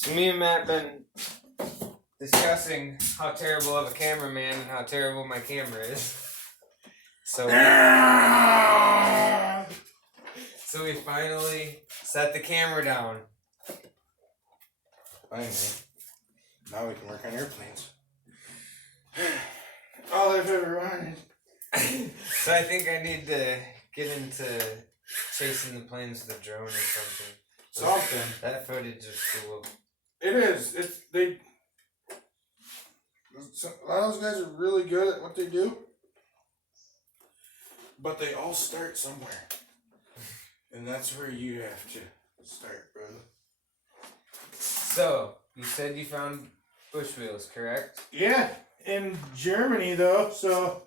So me and Matt been discussing how terrible of a cameraman and how terrible my camera is. So we finally set the camera down. Finally. Now we can work on airplanes. All I've ever wanted. So I think I need to get into chasing the planes with a drone or something. Something. That footage is cool. It is. A lot of those guys are really good at what they do. But they all start somewhere. And that's where you have to start, brother. So, you said you found bush wheels, correct? Yeah, in Germany though, so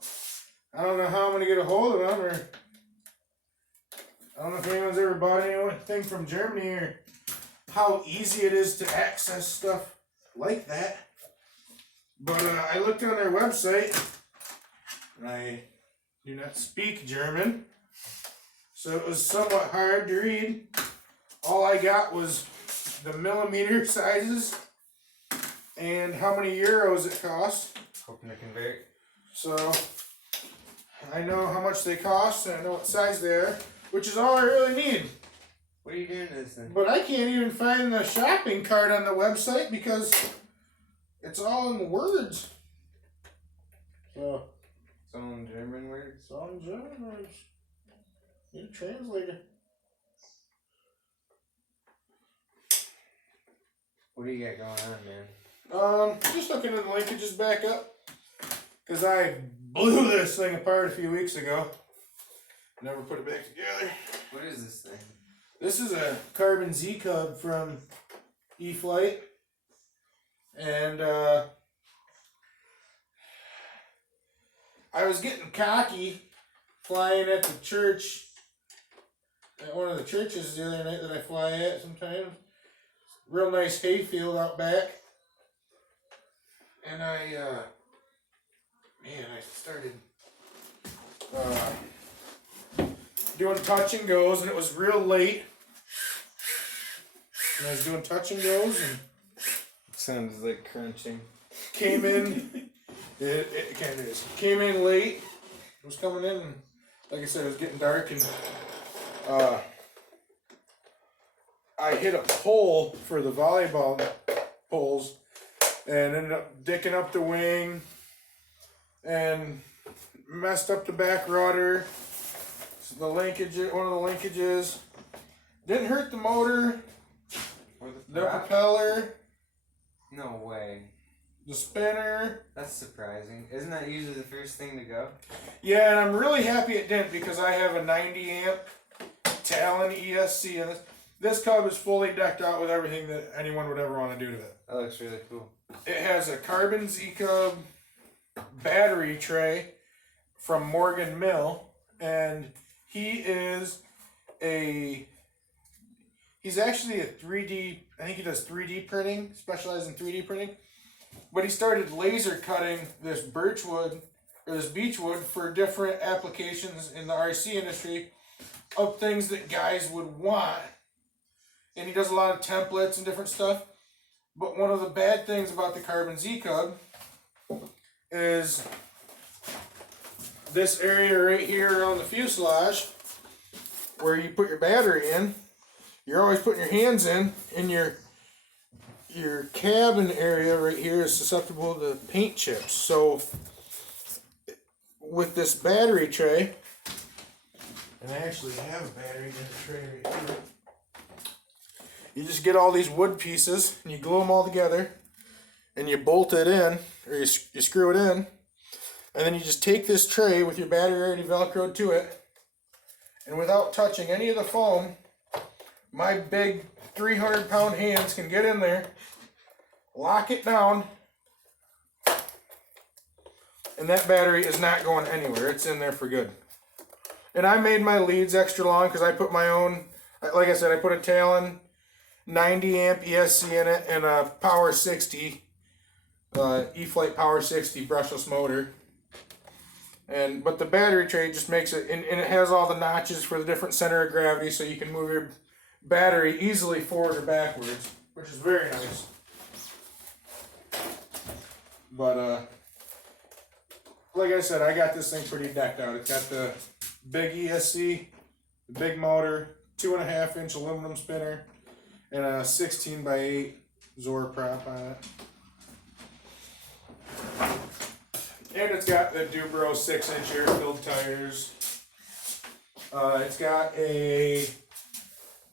I don't know how I'm gonna get a hold of them, or I don't know if anyone's ever bought anything from Germany or how easy it is to access stuff like that. But I looked on their website, and I do not speak German, so it was somewhat hard to read. All I got was the millimeter sizes and how many euros it cost. Hoping to convert. So I know how much they cost and I know what size they are, which is all I really need. What are you doing to this thing? But I can't even find the shopping cart on the website because it's all in words. So It's all in German words? it's all in German words. Need a translator. What do you got going on, man? Just looking at the linkages back up. Because I blew this thing apart a few weeks ago. Never put it back together. What is this thing? This is a Carbon Z Cub from E-Flight. And I was getting cocky flying at the church, at one of the churches the other night that I fly at sometimes. Real nice hayfield out back. And I started doing touch and goes, and it was real late. And I was doing touch and goes, and Sounds like crunching. came in. It kind of is. Came in late. It was coming in, and like I said, it was getting dark, and I hit a pole for the volleyball poles, and ended up dicking up the wing, and messed up the back rudder. So the linkage, one of the linkages, didn't hurt the motor, the propeller, No way. the spinner. That's surprising. Isn't that usually the first thing to go? Yeah, and I'm really happy it didn't because I have a 90 amp Talon ESC, and this Cub is fully decked out with everything that anyone would ever want to do to it. That looks really cool. It has a Carbon Z Cub battery tray from Morgan Mill, and he's actually a 3D, I think he does 3D printing, specializes in 3D printing, but he started laser cutting this birchwood, or this beechwood, for different applications in the RC industry of things that guys would want. And he does a lot of templates and different stuff. But one of the bad things about the Carbon Z Cub is this area right here around the fuselage where you put your battery in. You're always putting your hands in, and your cabin area right here is susceptible to paint chips. So with this battery tray, and I actually have a battery in the tray right here, you just get all these wood pieces and you glue them all together and you bolt it in, or you screw it in, and then you just take this tray with your battery already velcroed to it, and without touching any of the foam, my big 300-pound hands can get in there, lock it down, and that battery is not going anywhere. It's in there for good. And I made my leads extra long because I put my own, like I said, I put a Talon 90 amp ESC in it and a Power 60, E-Flight Power 60 brushless motor. But the battery tray just makes it, and it has all the notches for the different center of gravity, so you can move your battery easily forward or backwards. which is very nice. But like I said, I got this thing pretty decked out. It's got the big ESC, the big motor, 2.5-inch aluminum spinner, and a 16x8 Zor prop on it. And it's got the Dubro 6-inch air-filled tires. It's got a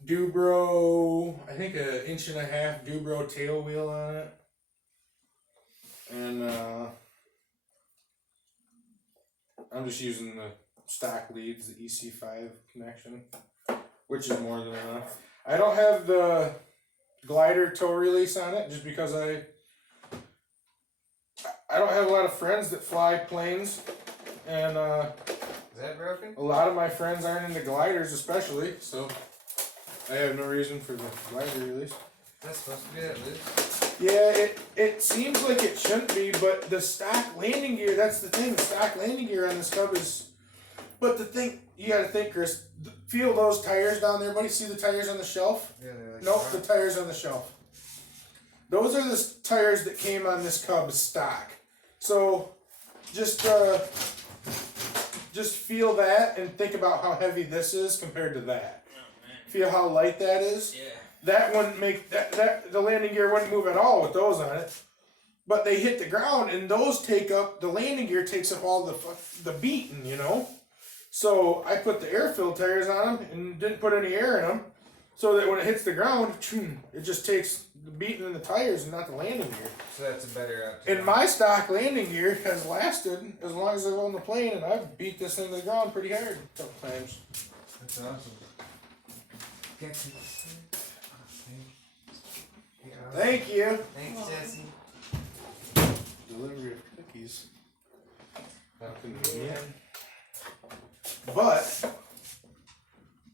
Dubro, I think an 1.5-inch Dubro tail wheel on it. And I'm just using the stock leads, the EC5 connection, which is more than enough. I don't have the glider tow release on it just because I don't have a lot of friends that fly planes, and Is that broken? a lot of my friends aren't into gliders especially, so I have no reason for the glider release. That's supposed to be that loose. Yeah, it seems like it shouldn't be, but the stock landing gear, that's the thing, the stock landing gear on this Cub is, but the thing, you gotta think, Chris, feel those tires down there, buddy, see the tires on the shelf? Yeah, they're like Nope, the tires on the shelf. Those are the tires that came on this Cub stock. So, just feel that and think about how heavy this is compared to that. Feel how light that is? Yeah. That wouldn't make that the landing gear wouldn't move at all with those on it. But they hit the ground and those take up the landing gear takes up all the beating, you know. So I put the air-filled tires on them and didn't put any air in them, so that when it hits the ground, it just takes the beating in the tires and not the landing gear. So that's a better out. And my stock landing gear has lasted as long as I've owned the plane, and I've beat this into the ground pretty hard a couple times. That's awesome. Get to Thank you. Thanks, Jesse. Delivery of cookies. Yeah. But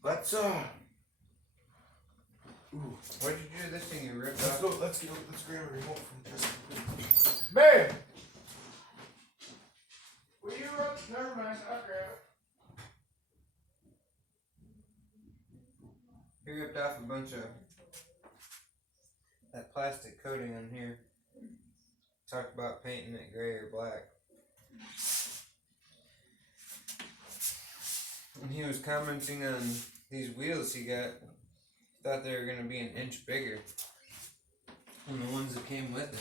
let's Ooh. What did you do this thing? You ripped Let's off? go. Let's grab a remote from Tesla. Babe. Will you run? Never mind. I'll grab it. He ripped off a bunch of that plastic coating on here. Talked about painting it gray or black. And he was commenting on these wheels he got. Thought they were going to be an inch bigger than the ones that came with it.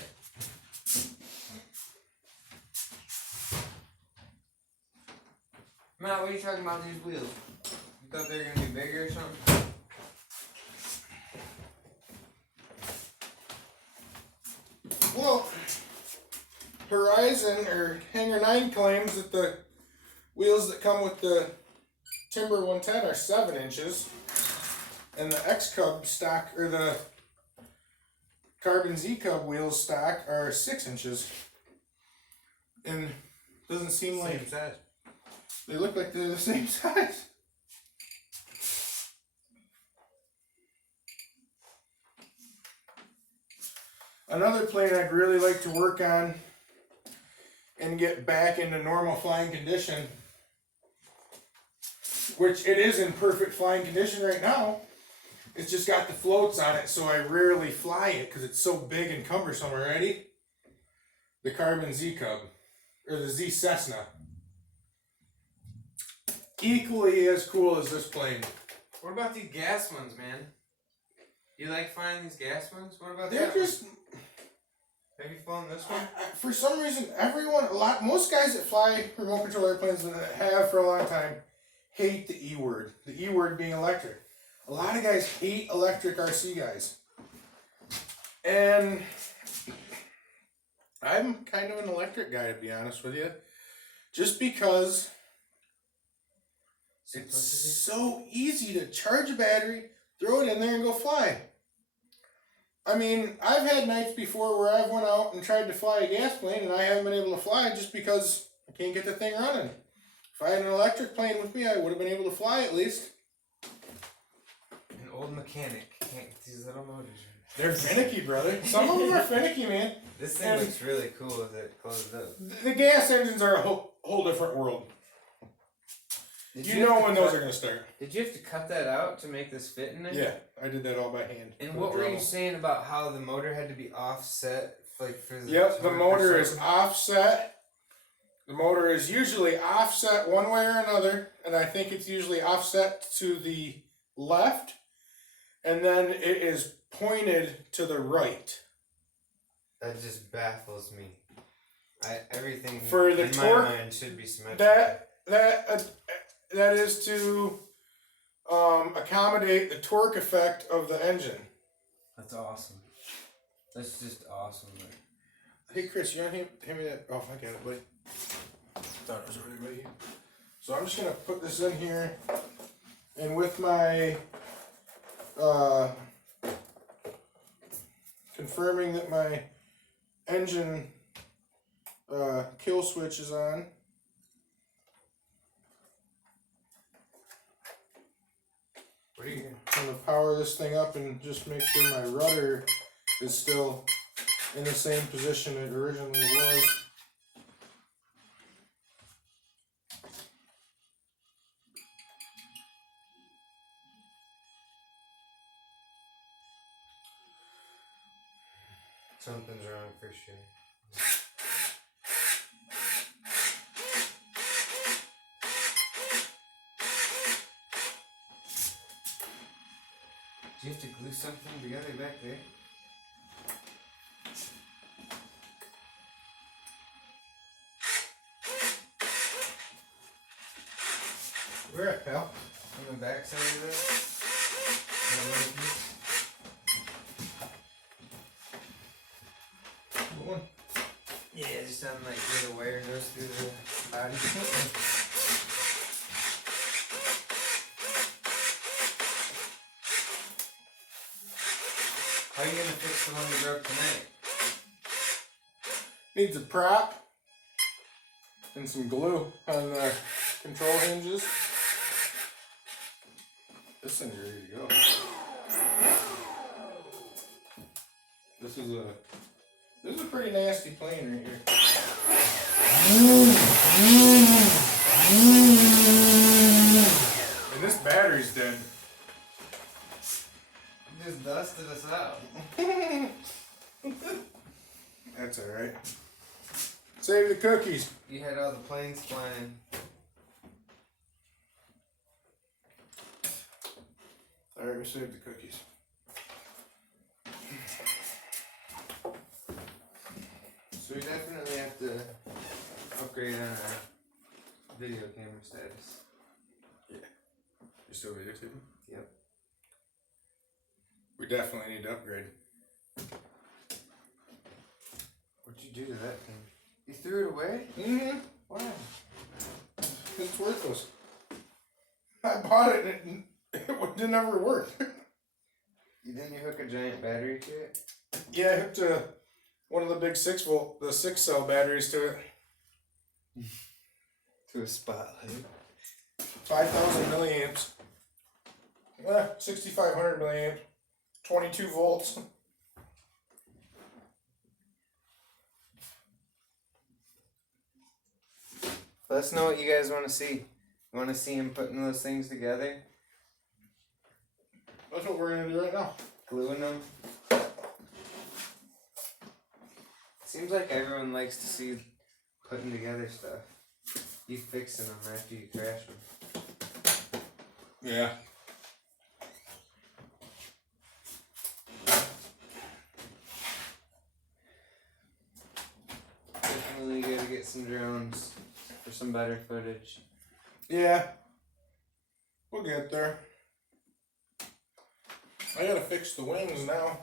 Matt, what are you talking about these wheels? You thought they were going to be bigger or something? Well, Horizon or Hangar 9 claims that the wheels that come with the Timber 110 are 7 inches, and the X-Cub stock, or the Carbon Z-Cub wheels stock are 6 inches. And doesn't seem like Same size. they look like they're the same size. Another plane I'd really like to work on and get back into normal flying condition, which it is in perfect flying condition right now. It's just got the floats on it, so I rarely fly it because it's so big and cumbersome already. The Carbon Z Cub, or the Z Cessna. Equally as cool as this plane. What about these gas ones, man? You like flying these gas ones? What about They're that? just, Have you flown this one? for some reason, most guys that fly remote control airplanes that have for a long time hate the E word. The E word being electric. A lot of guys hate electric RC guys. And I'm kind of an electric guy, to be honest with you. Just because it's so easy to charge a battery, throw it in there, and go fly. I mean, I've had nights before where I've went out and tried to fly a gas plane, and I haven't been able to fly just because I can't get the thing running. If I had an electric plane with me, I would have been able to fly at least. An old mechanic can't get these little motors. They're finicky, brother. Some of them are finicky, man. This thing looks really cool as it closes up. The gas engines are a whole different world. You know when those are gonna start. Did you have to cut that out to make this fit in there? Yeah, I did that all by hand. And what were you saying about how the motor had to be offset, like for the? Yep, the torque or motor is something? offset. The motor is usually offset one way or another, and I think it's usually offset to the left, and then it is pointed to the right. That just baffles me. Everything For the in torque, my mind should be symmetrical. That is to accommodate the torque effect of the engine. That's awesome. That's just awesome. Hey Chris, you want to hand me that? Oh, I got it, buddy. Thought it was already ready. So I'm just gonna put this in here, and with my confirming that my engine kill switch is on. What are you? I'm gonna power this thing up and just make sure my rudder is still in the same position it originally was. Something's wrong for sure. Do you have to glue something together back there? Where at, pal? On the back side of this? One. Yeah, just on like where the wire goes through the body. How are you gonna fix the one that broke tonight? Needs a prop and some glue on the control hinges. This thing's ready to go. This is a pretty nasty plane right here. And this battery's dead. You just dusted us out. That's alright. Save the cookies. You had all the planes flying. Alright, we saved the cookies. So we definitely have to upgrade on our video camera status. You're still videotaping? Yep. We definitely need to upgrade. What'd you do to that thing? You threw it away? Mm-hmm. Why? It's worthless. I bought it and it didn't ever work. Didn't you hook a giant battery to it? Yeah, I hooked one of the big 6-volt, the 6-cell batteries to it. To a spotlight. 5,000 milliamps. 6,500 milliamps. 22 volts. Let us know what you guys want to see. You want to see him putting those things together? That's what we're gonna do right now. Gluing them? Seems like everyone likes to see putting together stuff. You fixing them after you crash them. Yeah. Definitely gotta get some drones for some better footage. Yeah. We'll get there. I gotta fix the wings now.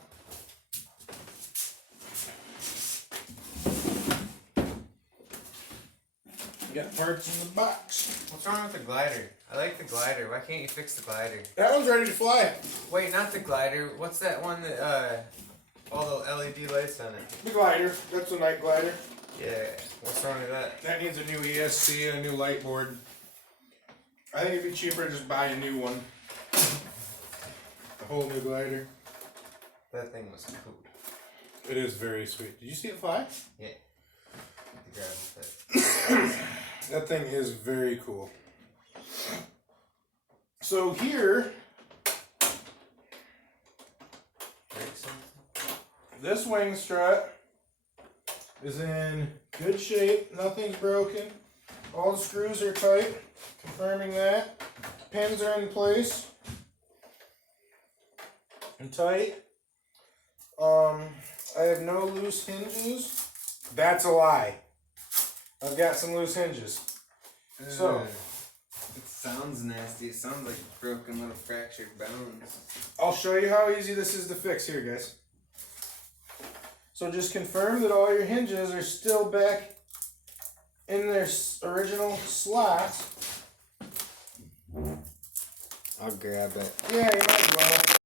Got parts in the box. What's wrong with the glider? I like the glider. Why can't you fix the glider? That one's ready to fly. Wait, not the glider. What's that one that all the LED lights on it? The glider. That's a night glider. Yeah. What's wrong with that? That needs a new ESC and a new light board. I think it'd be cheaper to just buy a new one. A whole new glider. That thing was cool. It is very sweet. Did you see it fly? Yeah. The gravel pit. That thing is very cool. So here, Break something. this wing strut is in good shape. Nothing's broken. All the screws are tight, confirming that. Pins are in place and tight. I have no loose hinges. That's a lie. I've got some loose hinges. So, It sounds nasty. It sounds like broken little fractured bones. I'll show you how easy this is to fix here, guys. So just confirm that all your hinges are still back in their original slots. I'll grab it. Yeah, you might as well.